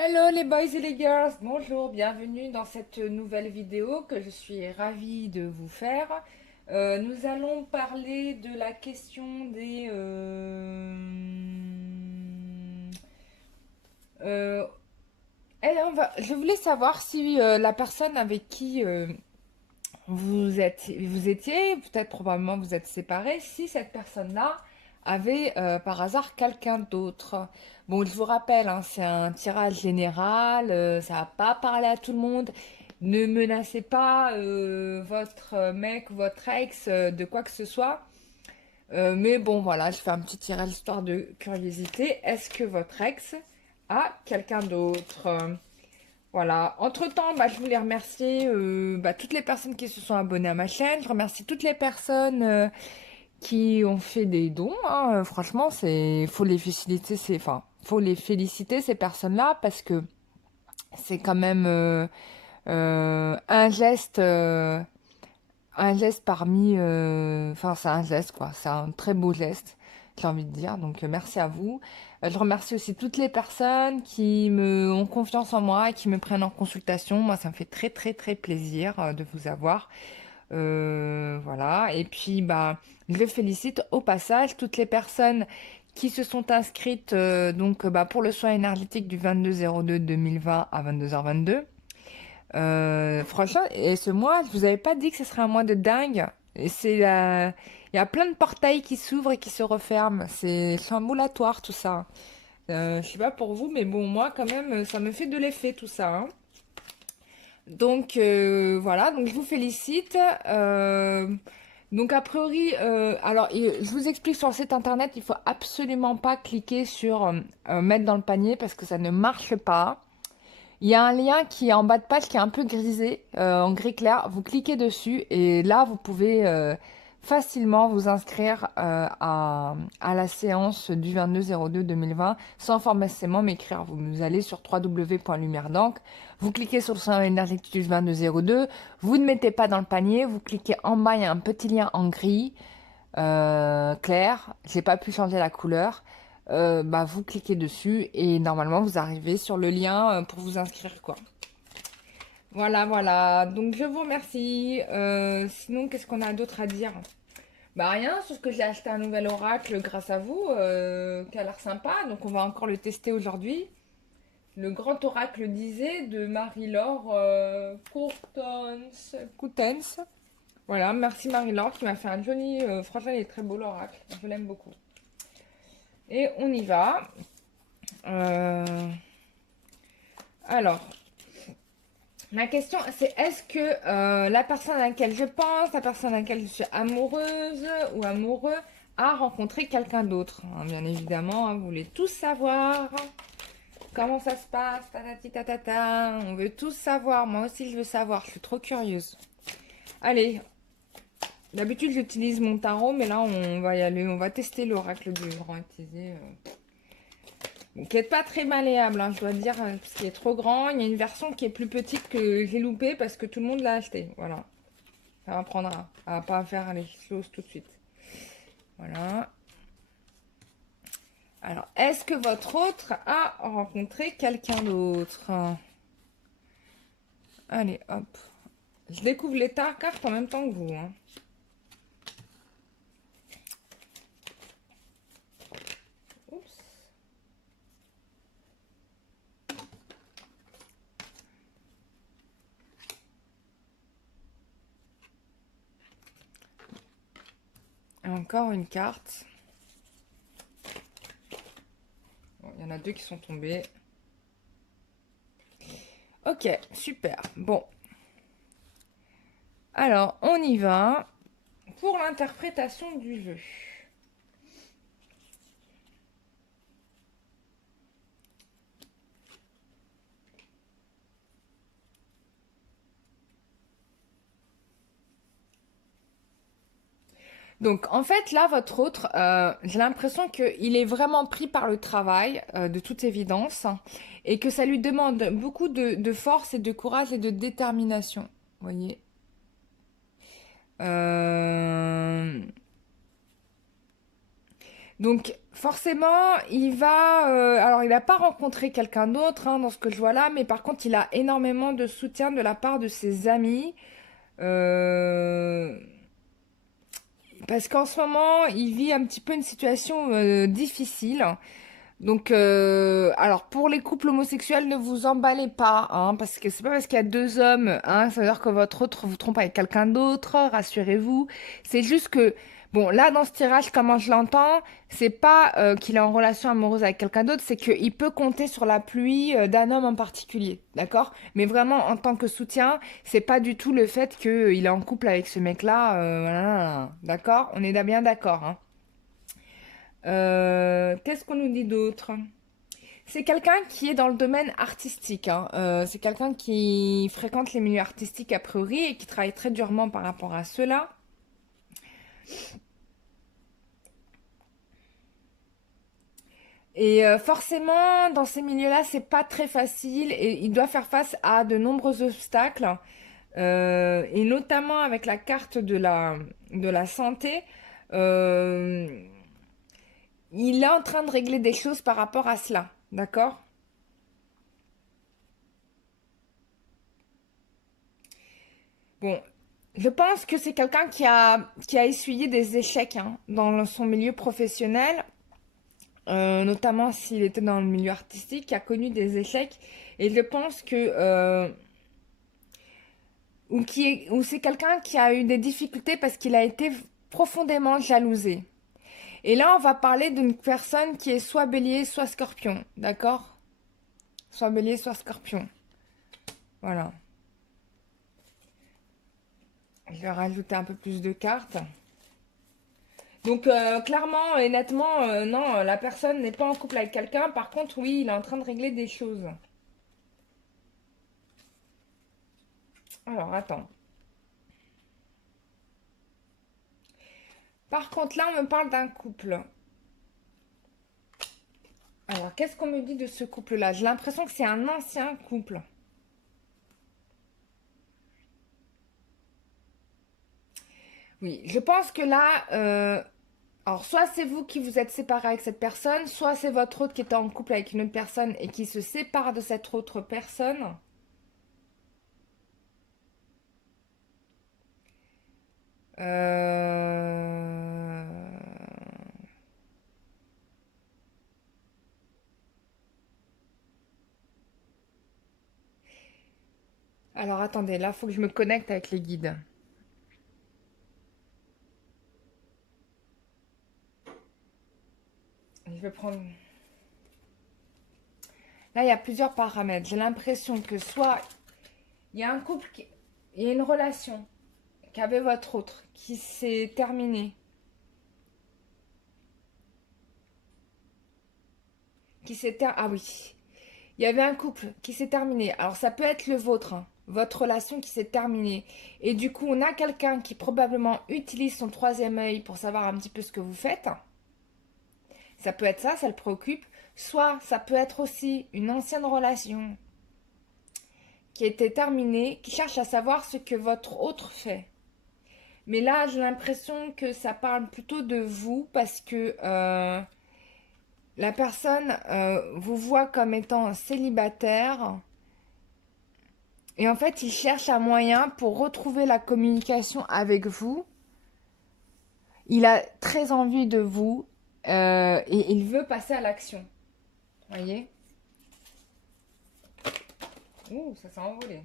Hello les boys et les girls, bonjour, bienvenue dans cette nouvelle vidéo que je suis ravie de vous faire. Nous allons parler de la question des... euh, je voulais savoir si la personne avec qui vous étiez, peut-être probablement vous êtes séparés, si cette personne-là avait par hasard quelqu'un d'autre. Bon, je vous rappelle, hein, c'est un tirage général, ça va pas parler à tout le monde. Ne menacez pas votre mec ou votre ex de quoi que ce soit. Mais bon, voilà, je fais un petit tirage histoire de curiosité. Est-ce que votre ex a quelqu'un d'autre? Voilà. Entre-temps, je voulais remercier toutes les personnes qui se sont abonnées à ma chaîne. Je remercie toutes les personnes qui ont fait des dons, hein. Franchement, faut les féliciter, faut les féliciter ces personnes-là parce que c'est quand même un geste parmi, c'est un geste quoi. C'est un très beau geste, j'ai envie de dire. Donc merci à vous. Je remercie aussi toutes les personnes qui me ont confiance en moi et qui me prennent en consultation. Moi, ça me fait très très très plaisir de vous avoir. Voilà. Et puis, je félicite au passage toutes les personnes qui se sont inscrites pour le soin énergétique du 22/02/2020 à 22h22. Franchement, et ce mois, je vous avais pas dit que ce serait un mois de dingue. Et il y a plein de portails qui s'ouvrent et qui se referment. C'est ambulatoire tout ça. Je sais pas pour vous, mais bon, moi quand même, ça me fait de l'effet tout ça, hein. Donc voilà, donc je vous félicite. Donc a priori, je vous explique sur le site internet, il faut absolument pas cliquer sur mettre dans le panier parce que ça ne marche pas. Il y a un lien qui est en bas de page qui est un peu grisé, en gris clair. Vous cliquez dessus et là, vous pouvez facilement vous inscrire à la séance du 22/02/2020 sans forcément m'écrire. Vous allez sur www.lumière-d'encre, vous cliquez sur le soin énergétique du 22/02, vous ne mettez pas dans le panier, vous cliquez en bas, il y a un petit lien en gris clair. J'ai pas pu changer la couleur. Vous cliquez dessus et normalement vous arrivez sur le lien pour vous inscrire quoi. Voilà, voilà. Donc je vous remercie. Sinon, qu'est-ce qu'on a d'autre à dire? Bah rien, sauf que j'ai acheté un nouvel oracle grâce à vous, qui a l'air sympa. Donc on va encore le tester aujourd'hui. Le grand oracle disait de Marie-Laure Coutens. Voilà, merci Marie-Laure qui m'a fait un joli. Franchement, il est très beau l'oracle. Je l'aime beaucoup. Et on y va. Euh, Alors, ma question, c'est est-ce que la personne à laquelle je pense, la personne à laquelle je suis amoureuse ou amoureux, a rencontré quelqu'un d'autre, hein, bien évidemment, hein, vous voulez tous savoir comment ça se passe, tatati tatata. On veut tous savoir. Moi aussi, je veux savoir. Je suis trop curieuse. Allez, d'habitude, j'utilise mon tarot, mais là, on va y aller. On va tester l'oracle du grand utiliser. Bon, qui n'est pas très malléable, hein, je dois dire, parce qu'il est trop grand. Il y a une version qui est plus petite que j'ai loupée parce que tout le monde l'a acheté. Voilà. Ça m'apprendra à pas faire les choses tout de suite. Voilà. Alors, est-ce que votre autre a rencontré quelqu'un d'autre? Allez, hop. Je découvre les cartes en même temps que vous, hein. Oups. Encore une carte. Bon, il y en a deux qui sont tombés. Ok, super. Bon. Alors, on y va pour l'interprétation du jeu. Donc, en fait, là, votre autre, j'ai l'impression qu'il est vraiment pris par le travail, de toute évidence, et que ça lui demande beaucoup de force et de courage et de détermination. Vous voyez? Euh, Donc forcément, il va... alors il n'a pas rencontré quelqu'un d'autre hein, dans ce que je vois là, mais par contre, il a énormément de soutien de la part de ses amis. Euh, Parce qu'en ce moment, il vit un petit peu une situation difficile. Donc, alors pour les couples homosexuels, ne vous emballez pas, hein, parce que c'est pas parce qu'il y a deux hommes, hein, ça veut dire que votre autre vous trompe avec quelqu'un d'autre, rassurez-vous. C'est juste que, bon, là dans ce tirage, comment je l'entends, c'est pas qu'il est en relation amoureuse avec quelqu'un d'autre, c'est qu'il peut compter sur l'appui d'un homme en particulier, d'accord? Mais vraiment en tant que soutien, c'est pas du tout le fait qu'il est en couple avec ce mec-là, voilà, d'accord? On est bien d'accord, hein. Qu'est-ce qu'on nous dit d'autre? C'est quelqu'un qui est dans le domaine artistique, hein. C'est quelqu'un qui fréquente les milieux artistiques a priori et qui travaille très durement par rapport à cela. Et forcément, dans ces milieux-là, c'est pas très facile et il doit faire face à de nombreux obstacles. Et notamment avec la carte de la santé, euh, il est en train de régler des choses par rapport à cela. D'accord? Bon, je pense que c'est quelqu'un qui a essuyé des échecs hein, dans son milieu professionnel, notamment s'il était dans le milieu artistique, qui a connu des échecs. Et je pense que ou c'est quelqu'un qui a eu des difficultés parce qu'il a été profondément jalousé. Et là, on va parler d'une personne qui est soit bélier, soit scorpion, d'accord? Soit bélier, soit scorpion. Voilà. Je vais rajouter un peu plus de cartes. Donc clairement et nettement, non, la personne n'est pas en couple avec quelqu'un. Par contre, oui, il est en train de régler des choses. Alors, attends. Par contre, là, on me parle d'un couple. Alors, qu'est-ce qu'on me dit de ce couple-là? J'ai l'impression que c'est un ancien couple. Oui, je pense que là, alors soit c'est vous qui vous êtes séparé avec cette personne, soit c'est votre autre qui était en couple avec une autre personne et qui se sépare de cette autre personne. Euh... Alors attendez, là, il faut que je me connecte avec les guides. Je vais prendre... Là, il y a plusieurs paramètres. J'ai l'impression que soit il y a un couple, il y a une relation qu'avait votre autre qui s'est terminée. Ah oui. Il y avait un couple qui s'est terminé. Alors ça peut être le vôtre, hein, votre relation qui s'est terminée. Et du coup, on a quelqu'un qui probablement utilise son troisième œil pour savoir un petit peu ce que vous faites. Ça peut être ça, ça le préoccupe. Soit ça peut être aussi une ancienne relation qui était terminée, qui cherche à savoir ce que votre autre fait. Mais là, j'ai l'impression que ça parle plutôt de vous parce que la personne vous voit comme étant célibataire et en fait, il cherche un moyen pour retrouver la communication avec vous. Il a très envie de vous et il veut passer à l'action. Voyez? Ouh, ça s'est envolé.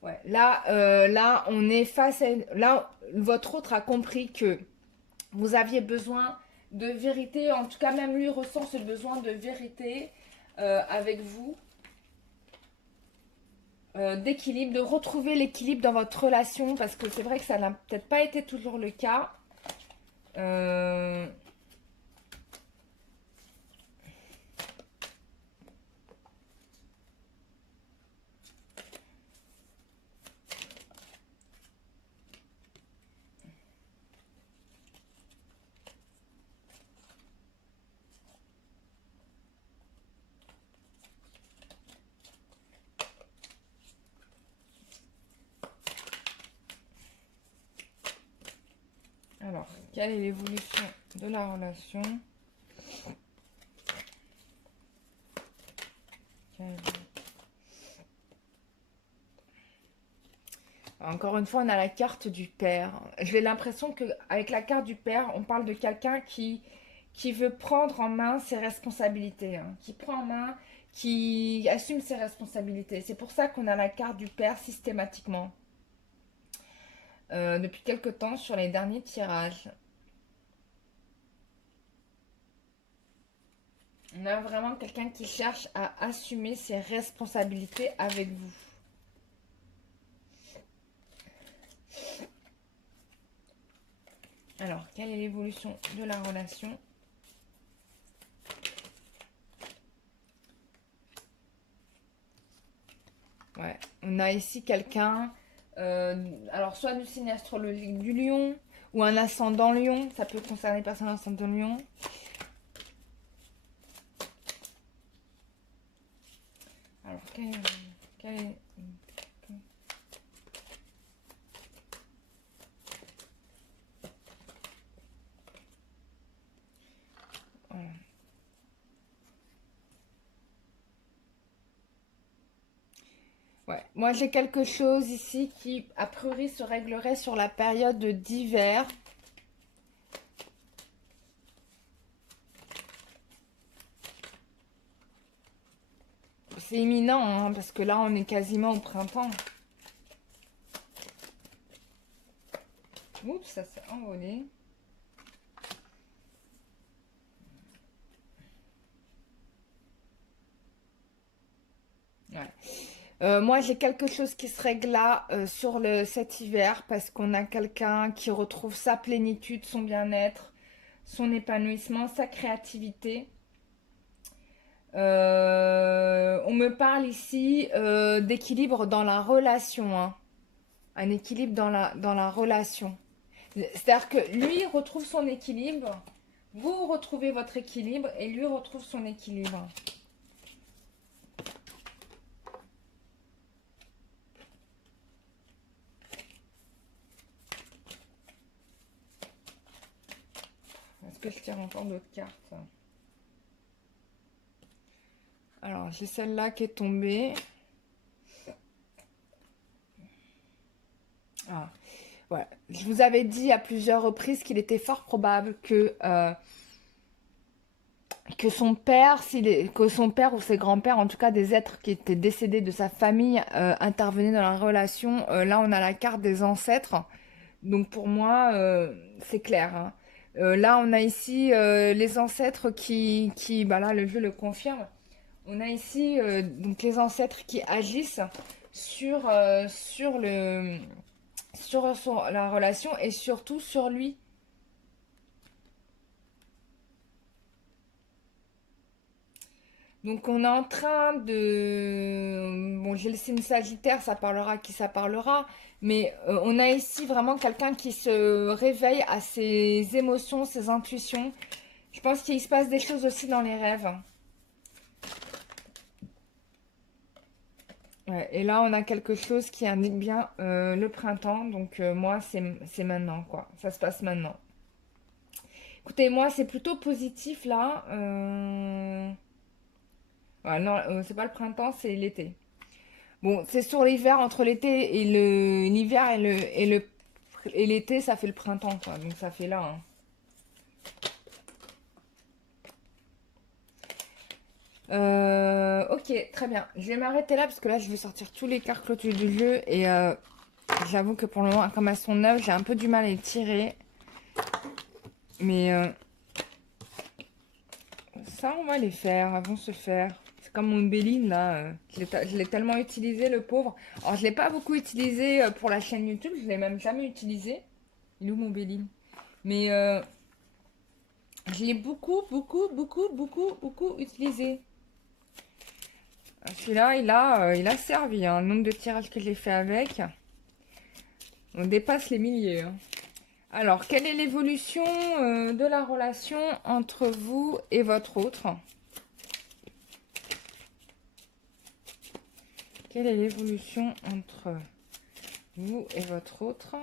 Ouais, là, on est face à... Là, votre autre a compris que vous aviez besoin de vérité. En tout cas, même lui ressent ce besoin de vérité avec vous. D'équilibre, de retrouver l'équilibre dans votre relation. Parce que c'est vrai que ça n'a peut-être pas été toujours le cas. Euh, Alors, quelle est l'évolution de la relation? Encore une fois, on a la carte du père. J'ai l'impression qu'avec la carte du père, on parle de quelqu'un qui veut prendre en main ses responsabilités, hein, qui prend en main, qui assume ses responsabilités. C'est pour ça qu'on a la carte du père systématiquement. Depuis quelque temps sur les derniers tirages. On a vraiment quelqu'un qui cherche à assumer ses responsabilités avec vous. Alors, quelle est l'évolution de la relation? Ouais, on a ici quelqu'un, alors soit du signe astrologique du lion, ou un ascendant lion, ça peut concerner personne ascendant lion. Alors, quel est... Voilà. Ouais, moi j'ai quelque chose ici qui a priori se réglerait sur la période d'hiver. C'est imminent, hein, parce que là on est quasiment au printemps. Oups, ça s'est envolé. Ouais. Moi, j'ai quelque chose qui se règle là sur cet hiver parce qu'on a quelqu'un qui retrouve sa plénitude, son bien-être, son épanouissement, sa créativité. On me parle ici d'équilibre dans la relation, hein. Un équilibre dans la relation. C'est-à-dire que lui retrouve son équilibre, vous retrouvez votre équilibre et lui retrouve son équilibre. Est-ce que je tire encore d'autres cartes? Alors, j'ai celle-là qui est tombée. Ah, ouais. Je vous avais dit à plusieurs reprises qu'il était fort probable que son père, que son père ou ses grands-pères, en tout cas des êtres qui étaient décédés de sa famille, intervenaient dans la relation. Là, on a la carte des ancêtres. Donc pour moi, c'est clair, hein. Là, on a ici les ancêtres bah là, le jeu le confirme. On a ici donc les ancêtres qui agissent sur, la relation et surtout sur lui. Donc on est en train de... Bon, j'ai le signe Sagittaire, ça parlera qui ça parlera. Mais on a ici vraiment quelqu'un qui se réveille à ses émotions, ses intuitions. Je pense qu'il se passe des choses aussi dans les rêves. Ouais, et là, on a quelque chose qui indique bien le printemps. Donc moi, c'est maintenant, quoi. Ça se passe maintenant. Écoutez, moi, c'est plutôt positif, là. Ouais, non, c'est pas le printemps, c'est l'été. Bon, c'est sur l'hiver, entre l'été et l'hiver et l'été, ça fait le printemps, quoi. Donc ça fait là, hein. Ok, très bien. Je vais m'arrêter là parce que là, je vais sortir tous les cartes clôtures du jeu et j'avoue que pour le moment, comme elles sont neuves, j'ai un peu du mal à les tirer. Mais ça, on va les faire, elles vont se faire. C'est comme mon Béline, là. Je l'ai tellement utilisé, le pauvre. Alors, je l'ai pas beaucoup utilisé pour la chaîne YouTube. Je l'ai même jamais utilisé. Il est où mon Béline? Mais je l'ai beaucoup, beaucoup, beaucoup, beaucoup, beaucoup utilisé. Celui-là, il a servi, hein. Le nombre de tirages que j'ai fait avec, on dépasse les milliers, hein. Alors, quelle est l'évolution de la relation entre vous et votre autre? Quelle est l'évolution entre vous et votre autre?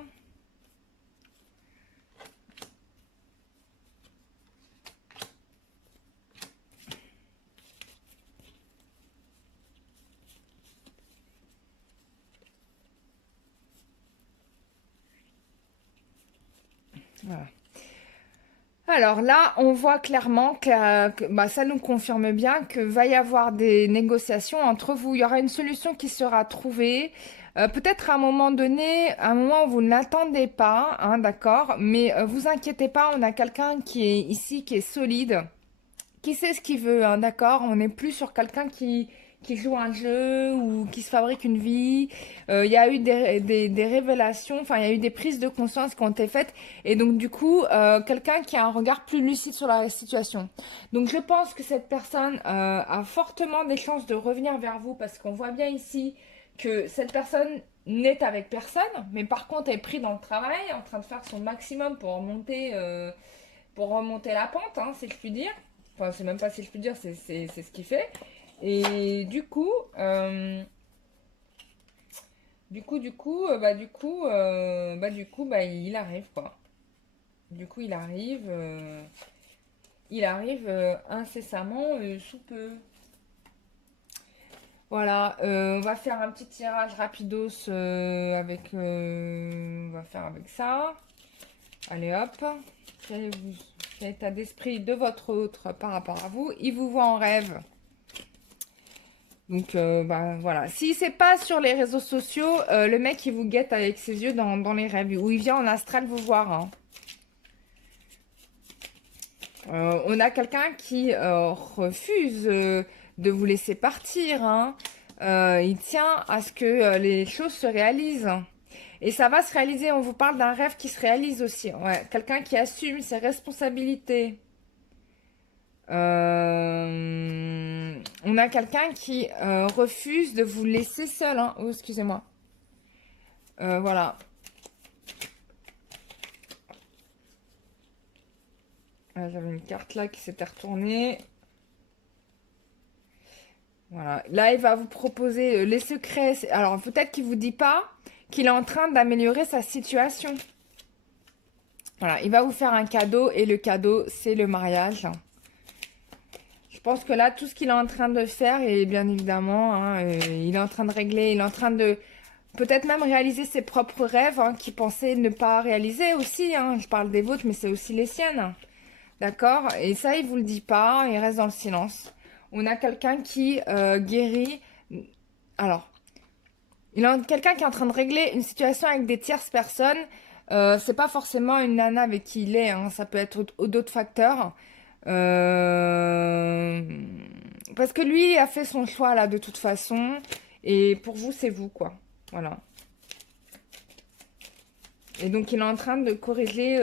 Voilà. Alors là, on voit clairement bah, ça nous confirme bien que va y avoir des négociations entre vous. Il y aura une solution qui sera trouvée. Peut-être à un moment donné, à un moment où vous ne l'attendez pas, hein, d'accord? Mais vous inquiétez pas, on a quelqu'un qui est ici, qui est solide, qui sait ce qu'il veut, hein, d'accord? On n'est plus sur quelqu'un qui joue un jeu ou qui se fabrique une vie. Il y a eu des révélations, enfin, il y a eu des prises de conscience qui ont été faites. Et donc, du coup, quelqu'un qui a un regard plus lucide sur la situation. Donc, je pense que cette personne a fortement des chances de revenir vers vous parce qu'on voit bien ici que cette personne n'est avec personne, mais par contre est pris dans le travail, en train de faire son maximum pour remonter la pente, hein, si je puis dire. Enfin, c'est même pas si je puis dire, c'est ce qu'il fait. Et bah, il arrive, quoi. Du coup, il arrive incessamment sous peu. Voilà, on va faire un petit tirage rapidos on va faire avec ça. Allez hop, quel est l'état d'esprit de votre autre par rapport à vous? Il vous voit en rêve. Donc, bah, voilà. Si c'est pas sur les réseaux sociaux, le mec, il vous guette avec ses yeux dans les rêves. Ou il vient en astral vous voir, hein. On a quelqu'un qui refuse de vous laisser partir, hein. Il tient à ce que les choses se réalisent. Et ça va se réaliser. On vous parle d'un rêve qui se réalise aussi. Ouais, quelqu'un qui assume ses responsabilités. On a quelqu'un qui refuse de vous laisser seul, hein. Oh, excusez-moi. Voilà. J'avais une carte là qui s'était retournée. Voilà. Là, il va vous proposer les secrets. Alors, peut-être qu'il vous dit pas qu'il est en train d'améliorer sa situation. Voilà. Il va vous faire un cadeau et le cadeau, c'est le mariage. Je pense que là, tout ce qu'il est en train de faire, et bien évidemment, hein, il est en train de régler, il est en train de peut-être même réaliser ses propres rêves, hein, qu'il pensait ne pas réaliser aussi, hein. Je parle des vôtres, mais c'est aussi les siennes. D'accord? Et ça, il vous le dit pas, il reste dans le silence. On a quelqu'un qui guérit. Alors, quelqu'un qui est en train de régler une situation avec des tierces personnes. C'est pas forcément une nana avec qui il est, hein. Ça peut être d'autres facteurs. Euh, Parce que lui a fait son choix là de toute façon. Et pour vous, c'est vous, quoi. Voilà. Et donc, il est en train de corriger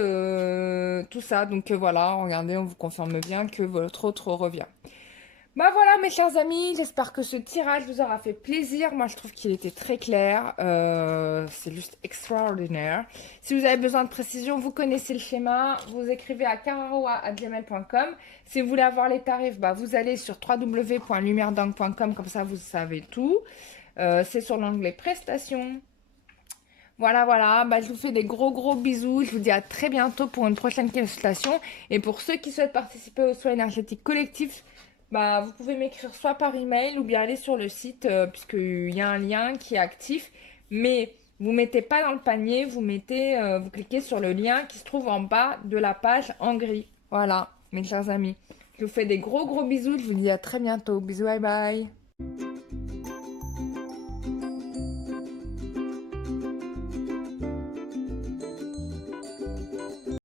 tout ça. Donc, voilà, regardez, on vous confirme bien que votre autre revient. Bah voilà, mes chers amis, j'espère que ce tirage vous aura fait plaisir. Moi, je trouve qu'il était très clair. C'est juste extraordinaire. Si vous avez besoin de précision, vous connaissez le schéma. Vous écrivez à cararoa@gmail.com. Si vous voulez avoir les tarifs, bah, vous allez sur www.lumieredang.com. Comme ça, vous savez tout. C'est sur l'onglet prestations. Voilà, voilà, bah, je vous fais des gros bisous. Je vous dis à très bientôt pour une prochaine consultation. Et pour ceux qui souhaitent participer au soin énergétique collectif, bah, vous pouvez m'écrire soit par email ou bien aller sur le site, puisqu'il y a un lien qui est actif. Mais vous mettez pas dans le panier, vous cliquez sur le lien qui se trouve en bas de la page en gris. Voilà, mes chers amis. Je vous fais des gros bisous. Je vous dis à très bientôt. Bisous, bye bye.